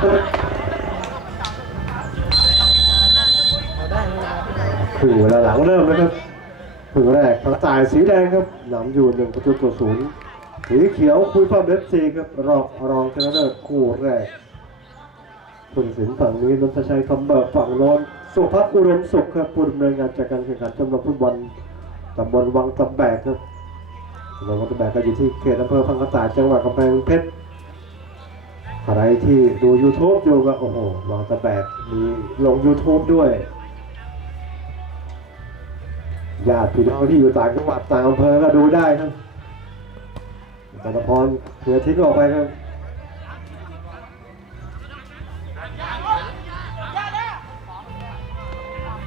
ถึงเวลาหลังเริ่มแล้วครับถึงแรกทางจ่ายสีแดงครับนำอยู่หนึ่งประตูต่อศูนย์สีเขียวคุยความเด็ดซีครับรองรองชนะเลิศคู่แรกผู้ตัดสินฝั่งนี้นนทชัยคำเบิกฝั่งโน้นสุภัฒอุดมสุขครับผู้ดำเนินงานจัดการแข่งขันชมรมฟุตบอลตำบลวังตะแบกครับตำบลวังตะแบกก็อยู่ที่เขตอำเภอพังกระต่ายจังหวัดกำแพงเพชร ใครที่ดู YouTube อยู่ก็โอ้โหวางตะแบกมีลง YouTube ด้วยญาติพี่น้องที่อยู่ต่างจังหวัดต่างอำเภอก็ดูได้ครับธนพรเสือทิ้งออกไปครับ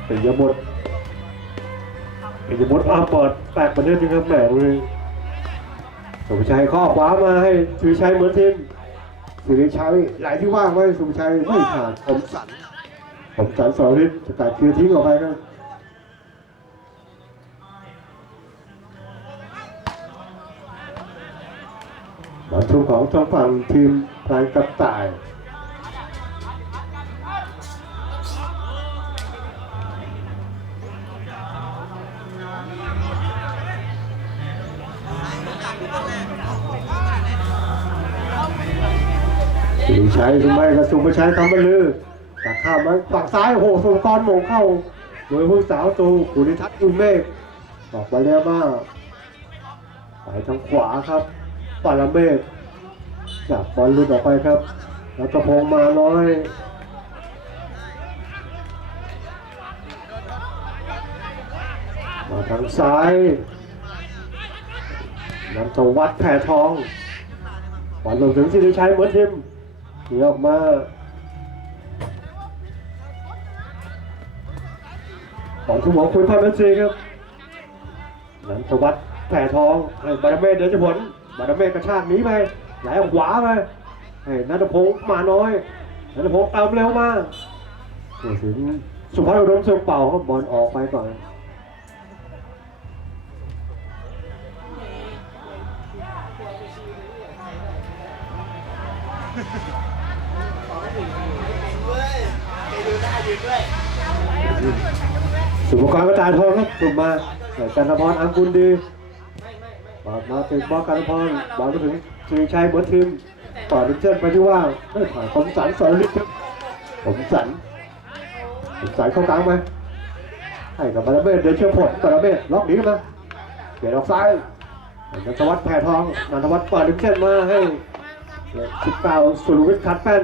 เป็นยมดเป็นยมดอาปิดแปลกประเด็นนึงครับแหมเลยสุภชัยข้อขวามาให้สุภชัยเหมือนทีม สิริชัยไหลที่ว่างไว้สุชัยไม่ผ่านผมสันผมสันสอริศสกัดคือทิ้งออกไปครับบอลทุกของทางฝั่งทีมพลายกับต่าย สิริชัยทำไมกระสุนมาใช้คำบรรลือตักข้ามมาฝั่งซ้ายโอ้โหสุกรโมงเข้า โดยผู้สาวตูปุริทัศน์อุเมฆออกมาแล้วมากไปทางขวาครับปาราเมฆจับบอลลุดออกไปครับรัตพงมาน้อยมาทางซ้ายนำตวัดแผ่ทองบอลลงถึงสิริชัยเหมือนทิม หนีออกมาของทุ่มของคุยพันธ์เมซีครับนันทวัฒน์แผ่ทองให้บารเมศเดชผลบารเมศกระชากหนีไปไหลออกขวาไปให้นัทพงศ์มาน้อยนัทพงศ์เติมเร็วมากถึงสุภาพอุดมสุขเป่าบบอลออกไปก่อน สุภกรกระจาทองครับกลุ่มมาแต่กันพรอังกุลดีบอลมาถึงบอลกันพรบอลมาถึงสุริชัยเหมือนทีมต่อดิเจนไปที่ว่างไม่ผ่านผมสันสอนลิศครับผมสันผมสันเข้ากลางไหมให้กับบาราเมศเดินเชื่อผลบาราเมศล็อกหนีมาเปลี่ยนออกซ้ายนันทวัฒน์แผ่ทองนันทวัฒน์เปิดดิเจนมาให้สิบเก้าสุรวิทย์คัดแป้น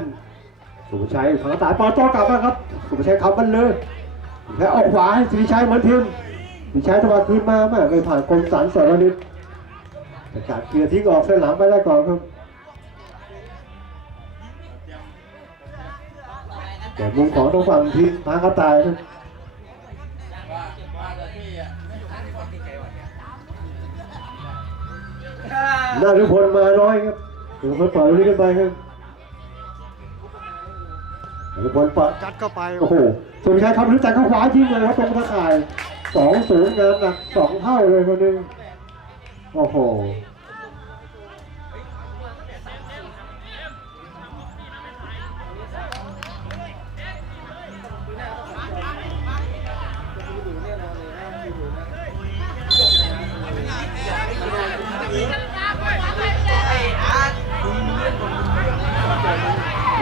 สุภชัยผังกระตายปอโต้กลับมาครับสุภชัยขับมันเลย แล้วออกขวาให้สิริชัยเหมือนทีมสิริชัยทว่าคืนมาแม่ไม่ผ่านคมสันสรนิตแต่การเกียร์ทิ้งออกเส้นหลังไปได้ก่อนครับแต่มุมของตรงฝั่งทีมทางกระต่ายนะหน้าทุกพลมาน้อยครับเดี๋ยวคนปล่อยลูกนี้กันไปครับ ทุกพลปล่อยจัดเข้าไป โอ้โหสุริชัยครับรู้จักเข้าขวาจริงเลยครับตรงตะข่ายสองศูนย์งานหนักสองเท่าเลยคนหนึงโอ้โห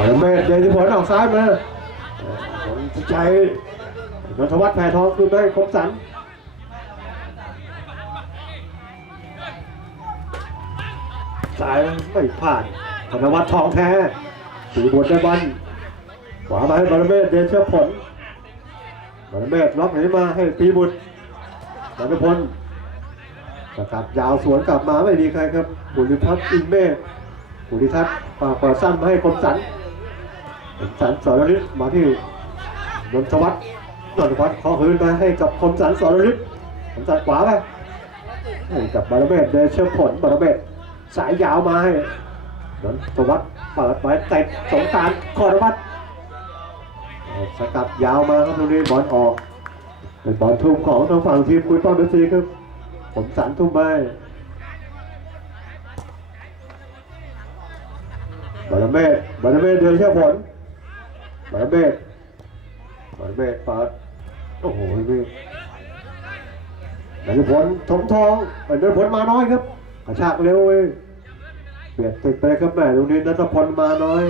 เหมือนเมธเดชผลออกซ้ายมาผมชัยนนทวัฒน์แผ่ทองคืนไปคมสันสายไม่ผ่านธนวัฒน์ทองแท้สีบทได้บอลขวามาให้บารเมศเดชผลบารเมศล็อกไหนมาให้ปีบุตรนันทพลสกัดยาวสวนกลับมาไม่มีใครครับปุริพัฒน์อินเมฆภูริทัศน์ฝากเปิดสั้นมาให้คมสัน สันสรฤทธิ์มาที่นนทวัฒน์นนทวัฒน์ขอคืนมาให้กับคมสันสรฤทธิ์คมสันขวาไปให้กับบารเมศเดชเชอร์ผลบารเมศสายยาวมาให้นนทวัฒน์เปิดไว้เตะสงการขอรวัฒน์สกัดยาวมาครับตรงนี้บอลออกเป็นบอลทุ่มของทางฝั่งทีมคุยป้อมเบซีครับผมสันทุ่มไปบารเมศบารเมศเดินเชื่อผล บาร์เบดบาร์เบดเปิดโอ้โหนี่นันทพลถมทองนันทพลมาน้อยครับกระชากเร็วเว้ยเบียดติดไปครับแม่ตรงนี้นัทพลมาน้อย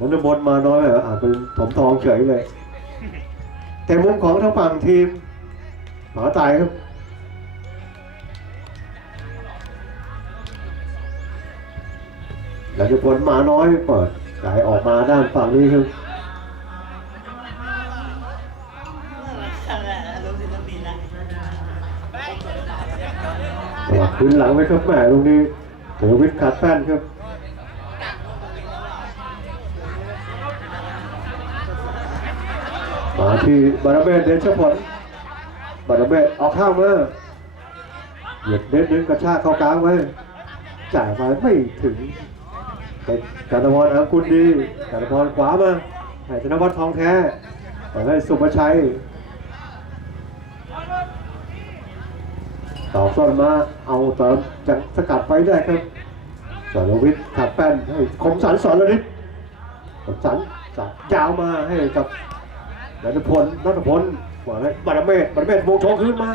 นันทพลมาน้อยเหรออ่านเป็นถมทองเฉยเลย แต่มุมของทางฝั่งทีมหมาตายครับ นันทพลมาน้อยเปิดไหลออกมาด้านฝั่งนี้ครับขวาขึ้นหลังไปครับแม่ตรงนี้เทวิทย์ขาดแป้นครับมาที่บาราเบสเดชผลบาราเบสออกข้างมาเหยียดเด็ดดึงกระชากเข้ากลางไว้จ่ายมาไม่ถึง เป็นการพรอังกุลดีการพรขวามาให้ธนวัฒน์ทองแท้ปล่อให้สุภชัยต่อส้นมาเอาเติมจากสกัดไปได้ครับสรวิทย์ขัดแป้นให้คมสันสอนฤทธิ์คมสันสัดยาวมาให้กับนัทพลนัทพลหวานให้บารเมศบารเมศวงโชงขึ้นมา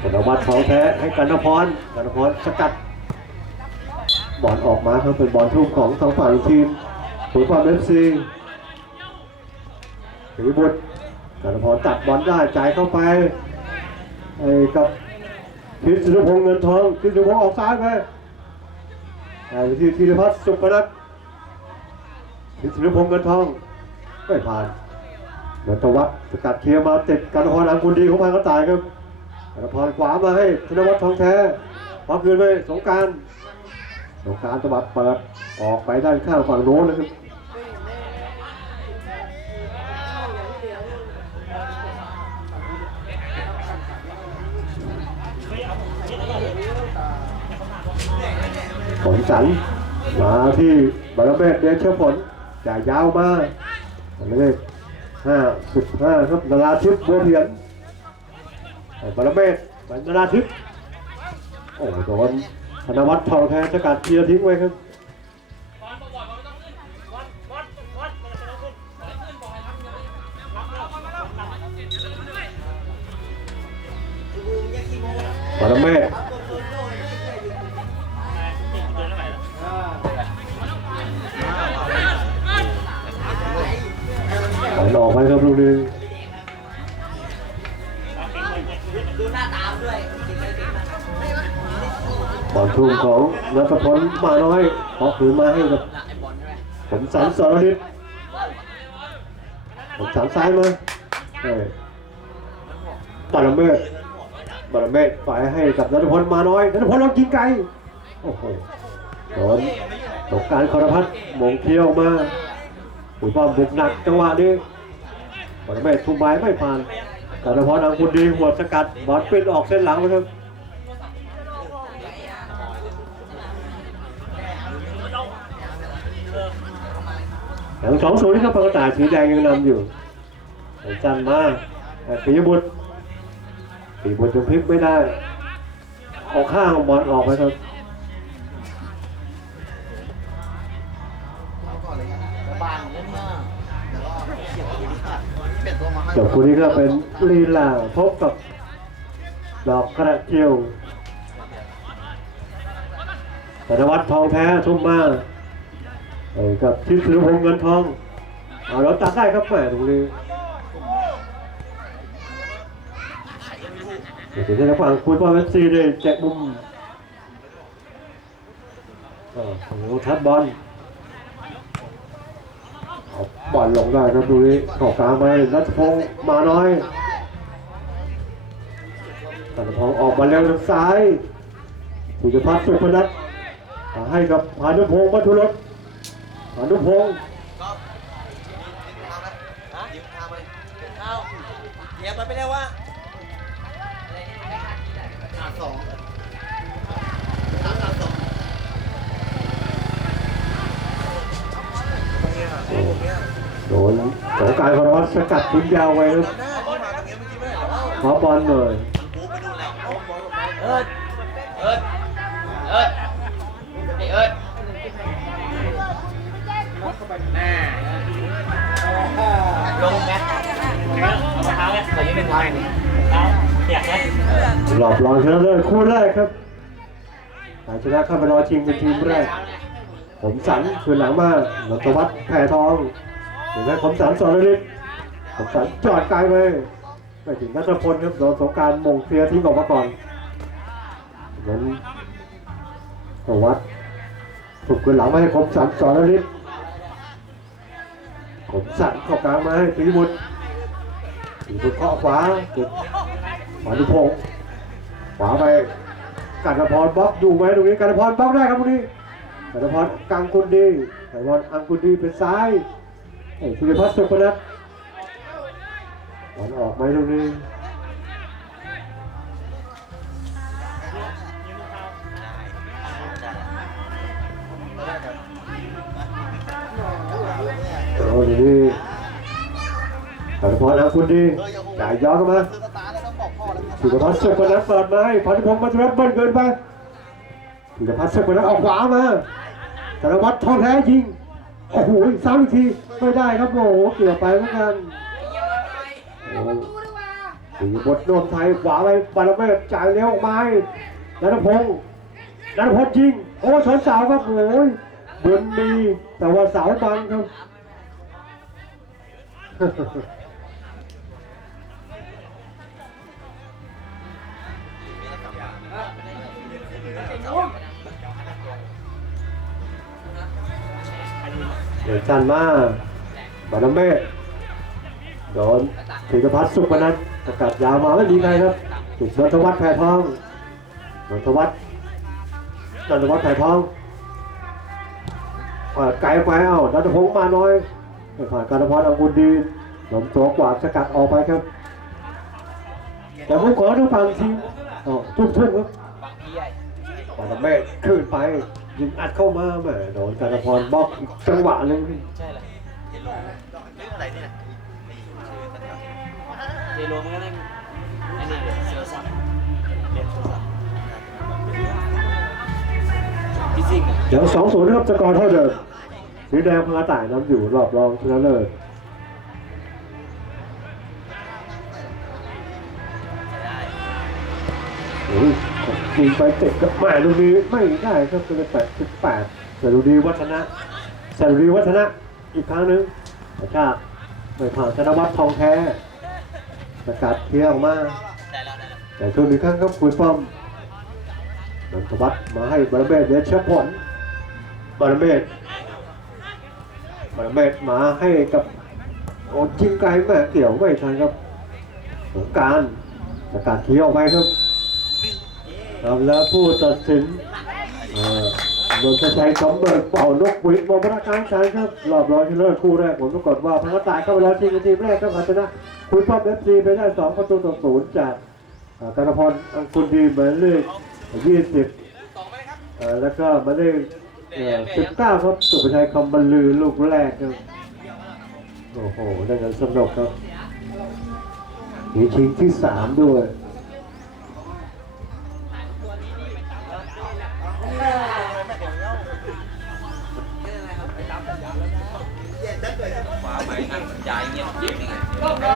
ธนวัฒน์ของแท้ให้กันนพรกันนพรสกัด บอลออกมาครับเป็นบอลทุ่มของทางฝั่งทีมปุ๋ยความเอฟซีถือบุตรกันนพรตัดบอลได้จ่ายเข้าไปไอ้กับพิษณุพงษ์เงินทองพิษณุพงษ์ออกซ้ายไปแต่ที่ธีรพัฒน์สุขนัทพิศนุพงษ์เงินทองไม่ผ่านเดินตะวัดสกัดเคลียร์มาติดกันพรอังกุลดีของพันก็ตายครับ กันพรขวามาให้ธนวัฒน์ทองแท้พอคืนไปสงการสงการตะวัดเปิดออกไปด้านข้างฝั่งโน้นนะครับผลสันมาที่บาราเมศเดชผลจ่ายยาวมาบาราเมศห้าสิบห้าครับนาราทิพย์บัวเพียน บารเมศบาราทิพย์โอ้โดนธนวัฒน์ทองแท้สกัดเคลียทิ้งไว้ครับบารเมศหลออกไปครับลูกนี้ดู ทุ่มของนัทพลมาน้อยขอขืนมาให้กับผมสันสรฤทธิ์ผมสันซ้ายมาเอ้บาลเมศบาลเมศฝ่ายให้กับนัทพลมาน้อยนัทพลลองยิงไกลโอ้โหโดนตกการคอรพัฒน์มงเที่ยวมาหุยป้อมบุกหนักจังหวะนี้บาลเมศทุ่มไม้ไม่ผ่านนัทพลอังคุณดีหัวสกัดบอลเป็นออกเส้นหลังไปครับ หลังสองศูนย์ครับประกตาสีแดงยังนำอยู่จันมาแต่ปีบุตรปีบุตรยังพลิกไม่ได้ ออกข้างบอลออกไปครับขียวดีค่ะเปลี่ยนตัวมาให้จบคู่นี้ก็เป็นลีลาพบกับดอกกระเจียวธนวัฒน์ทองแท้ทุ่มมา เอ้ยกับทิศสุพงษ์เงินทองเอาเราตัดได้ครับแม่ตรงนี้เดี๋ยวจะได้ฟังคุยพ่อเอฟซีได้แจกมุมอ่าโอ้โหทัดบอลเอาบอลลงได้ครับดูนี้ขอกลางไปนัทพงษ์มาน้อยนัทพงษ์ออกมาเร็วทางซ้ายสุจพัฒน์สุพนัทให้กับพานุพงษ์มัทุรส พานุพงษ์ยิงทางไปเอาเดี๋ยวมันไปแล้วว่าขาดสองขาดขาดสองโดนสงกรารพรวัตสกัดทิ้งยาวไว้ครับหน้าที่มาตรงนี้เมื่อกี้ไม่เห็นหรอขอบอลหน่อย ชนะเลิศคู่แรกครับหายชนะเข้าไปรอชิงเป็นทีมแรก ผมสันคืนหลังมาหลัตวัฒน์แผ่ทองเห็นไหมผมสันสรฤทธิ์ผมสันจอดไกลไปไปถึงนัทพลครับโดนสงการมงเคลียร์ทิ้งออกมาก่อนเหมือนตวัฒน์ถูกคืนหลังมาให้ผมสันสรฤทธิ์ผมสันเข้ากลางมาให้ปีบุตรปีบุตรเคาะขวาจุดขวาดุพงศ์ ขวาไปกันพรบล็อกอยู่ไหมตรงนี้กันพรบล็อกได้ครับตรงนี้ธนพรกังกุลดีธนพรอังกุลดีเป็นซ้ายไอ้ธีรพัฒน์สุพนัทบอลออกไหมตรงนี้โอ้ดีธนพรอังกุลดีจ่ายย้อนเข้ามา บอกพ่อแล้วธีรพัฒน์สุพนัทเปิดมาให้พันธพงศ์มาทรับเบิ้ลเกินไปธีรพัฒน์สุพนัทออกขวามาสารวัตรทองแท้ยิงโอ้โหซ้ำอีกทีไม่ได้ครับโอ้โหเกี่ยวไปเหมือนกันโอ้โหตีบทโนมไทยขวาไปบาลเมศจ่ายเลี้ยวออกมาให้นันทพงศ์นันทพงศ์ยิงโอ้ชนเสาครับโอ้ยบนมีแต่ว่าเสาบังครับ เดี๋ยวจันมาบาลเมศโดนธีรพัฒน์สุพนัทสกัดยาวมาไม่มีใครครับถูกนนทวัฒน์แผ่ทองนนทวัฒน์นนทวัฒน์แผ่ทองไกลไปเอ้านันทพงศ์มาน้อยไม่ผ่านการพรอังกุลดีหลมตัวกวาดสกัดออกไปครับแต่ผมขอดูฟังทีอ๋อทุ่มๆครับบางพี่ใหญ่ปาเมฆขึ้นไป ยิงอัดเข้ามาแหมโดนการพรบล็อกจังหวะนึงใช่เลยเจโรเรื่องอะไรนี่ยเจโรมันก็เล่นไอ้นี่เลยเซลซับเรียนเซลซับพี่ซิงอะเดี๋ยวสองศูนย์นะครับสกอร์เท่าเดิมสีแดงพลาต่ายน้ำอยู่รอบรองชนะเลิศโอ้ ยยิงไปเตะกับแม่ลูกนี้ไม่ได้ครับเป็นแปดสิบแปดแต่ลูดีวัฒนะแต่ลูดีวัฒนะอีกครั้งหนึ่งกระชากไม่ผ่านธนวัฒน์ทองแท้สกัดเที่ยวมาแต่ช่วงนี้ข้างครับคุณป้อมนันทวัฒน์มาให้บารเมศเดชผลบารเมศบารเมศมาให้กับโอ้จิงไกลแม่เกี่ยวไม่ทันครับสงกรารสกัดเที่ยวไปครับ ครับแล้วผู้ตัดสินนนทชัยสมเบิกเป่านกหวีดมงพระการชัยครับรอบรองชนะเลิศคู่แรกผมปรากฏว่าพังกตายเข้าไปแล้วชิงกันทีมแรกครับอาชนะคุณป้อมเอฟซีไปได้สองประตูต่อศูนย์จากการพรอังคุลดีหมายเลขยี่สิบแล้วก็หมายเลขสิบเก้าครับสุภชัยคำบรรลือลูกแรกครับโอ้โหได้เงินสนุกครับมีชิงที่สามด้วย 加一秒电力